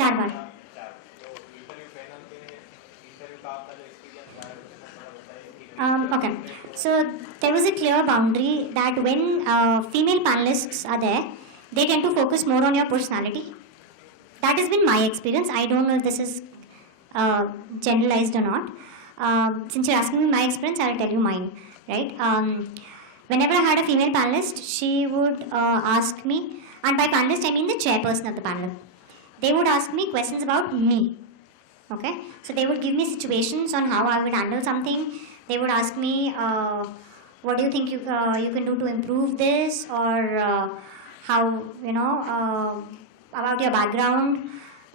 4 bar. Okay. So there was a clear boundary that when female panelists are there, they tend to focus more on your personality. That has been my experience. I don't know if this is generalized or not. Since you're asking me my experience, I'll tell you mine. Right? Whenever I had a female panelist, she would ask me, and by panelist I mean the chairperson of the panel. They would ask me questions about me. Okay, so they would give me situations on how I would handle something. They would ask me, what do you think you can do to improve this, or how about your background,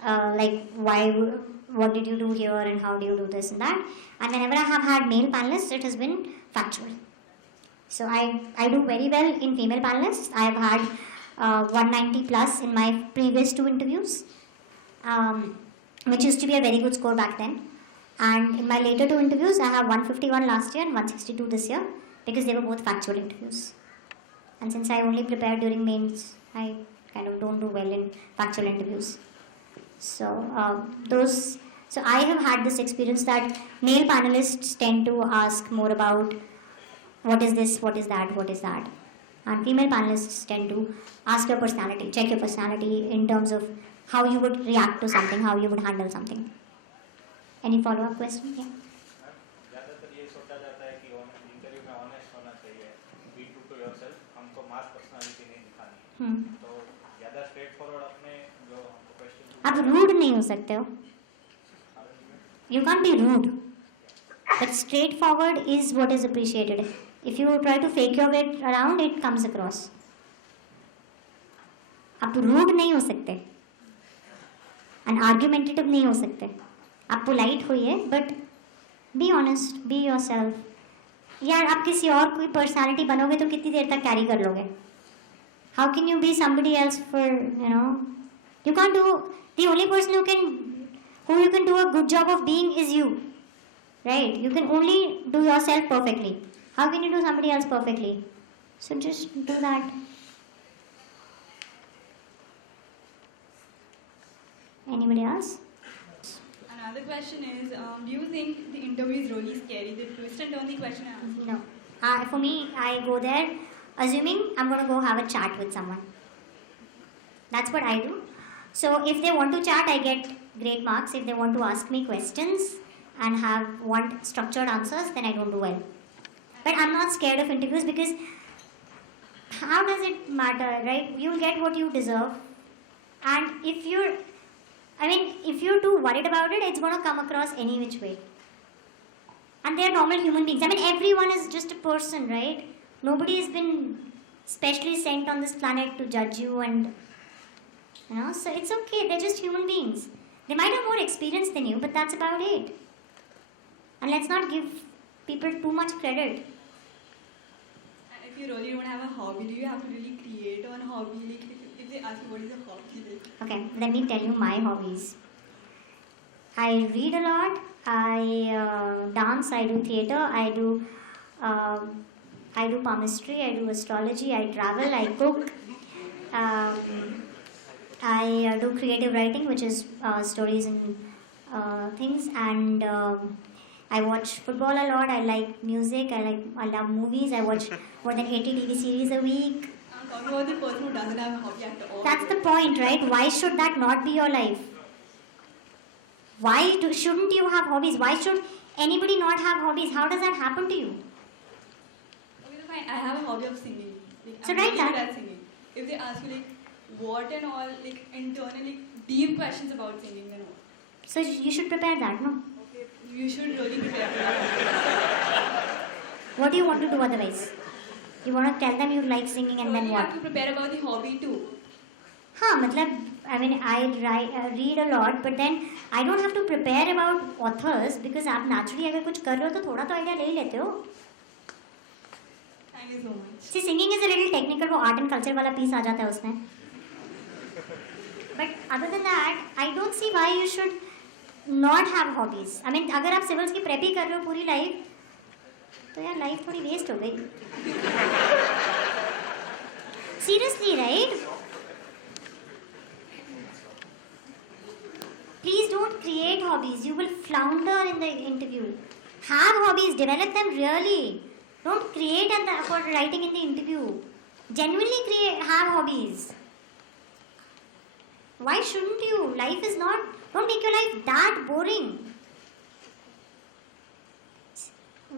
like what did you do here, and how do you do this and that. And whenever I have had male panelists, it has been factual. So I do very well in female panelists. I have had 190 plus in my previous 2 interviews. Which used to be a very good score back then. And in my later 2 interviews, I have 151 last year and 162 this year, because they were both factual interviews. And since I only prepare during mains, I kind of don't do well in factual interviews. So so I have had this experience that male panelists tend to ask more about what is this, what is that, what is that. And female panelists tend to ask your personality, check your personality in terms of how you would react to something, how you would handle something. Any follow-up question? Yeah. ज़्यादातर ये सोचा जाता है कि interview में honest होना चाहिए, be true to yourself, हमको मास पर्सनालिटी नहीं दिखानी. तो ज़्यादा स्ट्रेट फॉरवर्ड अपने जो हमको क्वेश्चन. आप रूड नहीं हो सकते हो. You can't be rude. But straightforward is what is appreciated. If you try to fake your way around, it comes across. आप रूड नहीं हो सकते. And argumentative नहीं हो सकते. आप पोलाइट होइए, but be honest, be your self. यार आप किसी और कोई पर्सनालिटी बनोगे तो कितनी देर तक कैरी कर लोगे? How can you be somebody else for you can do. The only person who you can do a good job of being is you, right? You can only do yourself perfectly. How can you do somebody else perfectly? So just do that. Anybody else? Another question is, do you think the interview is really scary? The twist and turn the question and answer? No. For me, I go there assuming I'm going to go have a chat with someone. That's what I do. So if they want to chat, I get great marks. If they want to ask me questions and want structured answers, then I don't do well. But I'm not scared of interviews, because how does it matter, right? You'll get what you deserve. And if you're too worried about it, it's going to come across any which way. And they're normal human beings. I mean, everyone is just a person, right? Nobody has been specially sent on this planet to judge you, and so it's okay. They're just human beings. They might have more experience than you, but that's about it. And let's not give people too much credit. And if you really don't have a hobby, do you have to really create one hobby? Like if they ask you what is a hobby, like? Okay, let me tell you my hobbies. I read a lot. I dance. I do theatre. I do palmistry. I do astrology. I travel. I cook. I do creative writing, which is stories and things. And I watch football a lot. I like music. I love movies. I watch more than 80 TV series a week. I'm talking about the person who doesn't have a hobby at all. That's the point, right? Why should that not be your life? Why shouldn't you have hobbies? Why should anybody not have hobbies? How does that happen to you? Okay, so fine. I have a hobby of singing. Like, So I'm write really good that. at singing. If they ask you like what and all, like internally deep questions about singing, then what? So you should prepare that, no? Okay, you should really prepare for that. What do you want to do otherwise? You want to tell them you like singing and then You what? have to prepare about the hobby too. I mean, I read a lot, but then I don't have to prepare about authors, because आप naturally अगर कुछ कर रहे हो तो थोड़ा तो idea ले ही लेते हो. Thank you so much. See, singing is a little technical, वो art and culture वाला piece आ जाता है उसमें. But other than that, I don't see why you should not have hobbies. I mean, अगर आप सिविल्स की प्रेप ही कर रहे हो पूरी लाइफ, तो यार लाइफ थोड़ी वेस्ट हो गई. Seriously, right? create hobbies. You will flounder in the interview. Have hobbies, develop them really. Don't create for writing in the interview. Genuinely have hobbies. Why shouldn't you? Life is not, don't make your life that boring.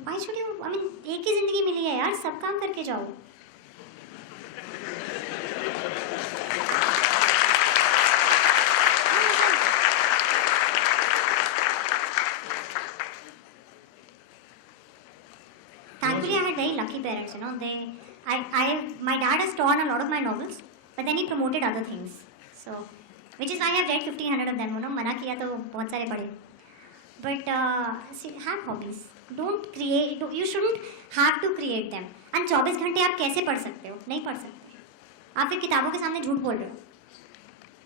Why should you? I mean, एक ही जिंदगी मिली है यार, सब काम करके जाओ. Thankfully, I had very lucky parents. You know, my dad has torn a lot of my novels, but then he promoted other things. So, which is why I have read 1500 of them. You know, मना किया तो बहुत सारे पढ़े. But see, have hobbies. Don't create. You shouldn't have to create them. And 24 घंटे आप कैसे पढ़ सकते हो? नहीं पढ़ सकते. आप फिर किताबों के सामने झूठ बोल रहे हो.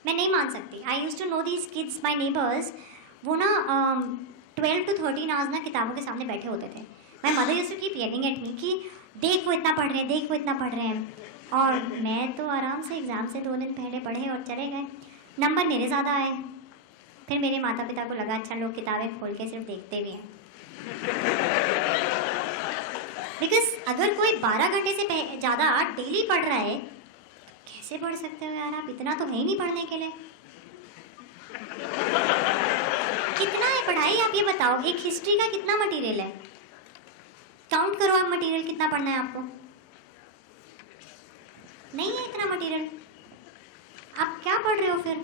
मैं नहीं मान सकती. I used to know these kids, my neighbors. वो ना 12 to 13 hours ना किताबों के सामने बैठे होते थे. My mother used to keep yelling at me कि देख वो इतना पढ़ रहे हैं, देख वो इतना पढ़ रहे हैं. और मैं तो आराम से एग्ज़ाम से 2 दिन पहले पढ़े और चले गए. नंबर मेरे ज़्यादा आए. फिर मेरे माता पिता को लगा अच्छा लोग किताबें खोल के सिर्फ देखते भी हैं. बिकॉज अगर कोई 12 घंटे से ज़्यादा डेली पढ़ रहा है, कैसे पढ़ सकते हो यार आप? इतना तो है ही नहीं पढ़ने के लिए. कितना है पढ़ाई आप ये बताओ. एक हिस्ट्री का कितना मटेरियल है? काउंट करो आप मटेरियल कितना पढ़ना है आपको. नहीं है इतना मटेरियल. आप क्या पढ़ रहे हो फिर?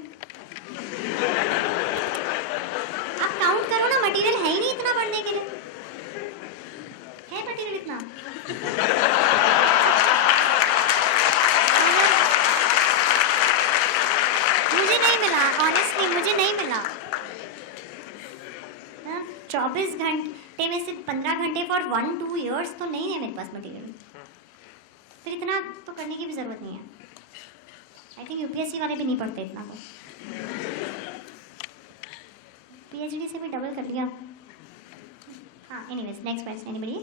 आप काउंट करो ना. मटेरियल है ही नहीं इतना पढ़ने के लिए. है मटेरियल इतना? मुझे नहीं मिला. ऑनेस्टली मुझे नहीं मिला. 24 घंटे में से 15 घंटे फॉर 1-2 years तो नहीं है मेरे पास मटेरियल. फिर इतना तो करने की भी ज़रूरत नहीं है. आई थिंक यूपीएससी वाले भी नहीं पढ़ते इतना तो. पीएचडी से भी डबल कर लिया. हाँ, एनीवेज नेक्स्ट क्वेश्चन. एनीबडी?